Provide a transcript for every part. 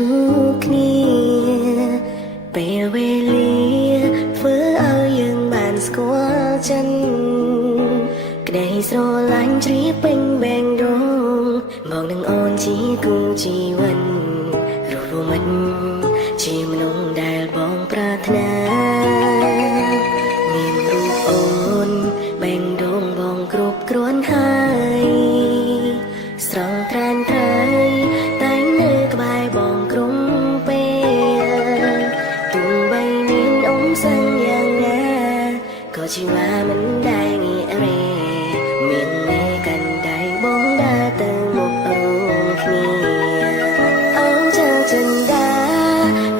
ជួបគ្នាពេលវេលាធ្វើឲ្យយើងបានស្គាល់ចិនក្តីស្រឡាញ់ជ្រាបពេញបែងដងមកនឹងអូនជាគូជីវិតរស់រួមមិនជាមនុស្សដែលបងប្រាថ្នាមានរូបអូនបែងដងបងគ្រប់គ្រាន់ហើយស្រស់ត្រានត្រៃតែនៅក្បែរបងក្រុមពេលទោះបីមានអងសង្យ៉ាងណាក៏ជីវ៉ាមិនដែលងាករេមានមេកាន់ដៃបងដើរទៅមុខរួមគ្នាអងចៅចិនដា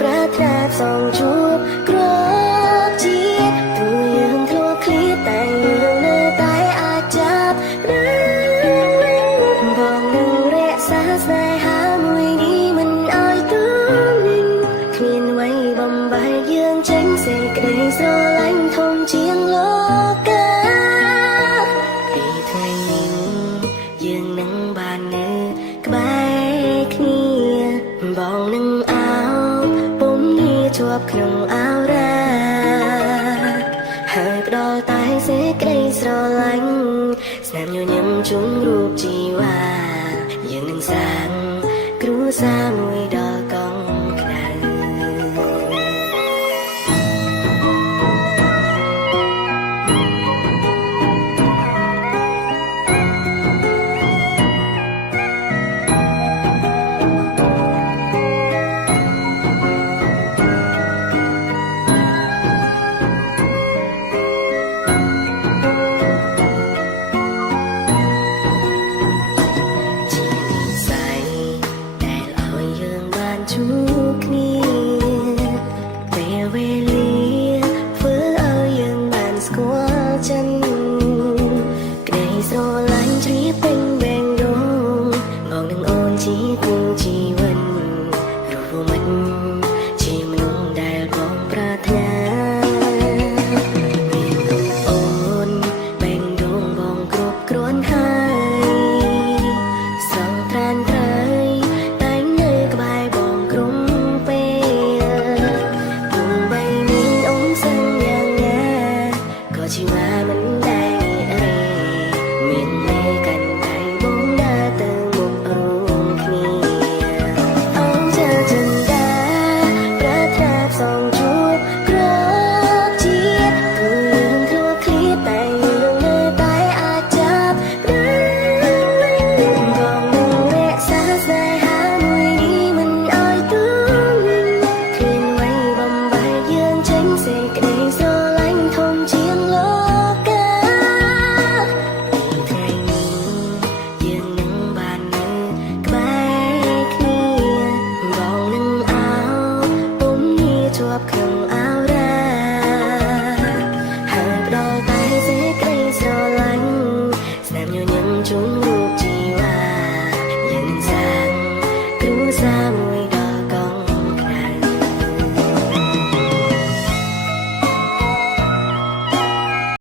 ប្រាថ្នាផ្សងជួបគ្រាប់ជាតិទោះយើងធ្លាប់ឃ្លាតតែយើងនៅតែអាចចាប់បានបងនឹងរក្សាស្នេហាមួយនេះមិនឲ្យទូលិញគ្មានអ្វីបំបែកយើងចេញសេចក្តីស្រឡាញ់ធំជាងលោកាពីថ្ងៃនេះយើងនឹងបាននៅក្បែរគ្នាបងនឹងអោបពុំនីជាប់ក្នុងអោរាហើយផ្ដល់តែសេចក្តីស្រឡាញ់ស្នាមញញឹមជុំរូបជីវ៉ាយើងនឹងសាងគ្រួសារមួយ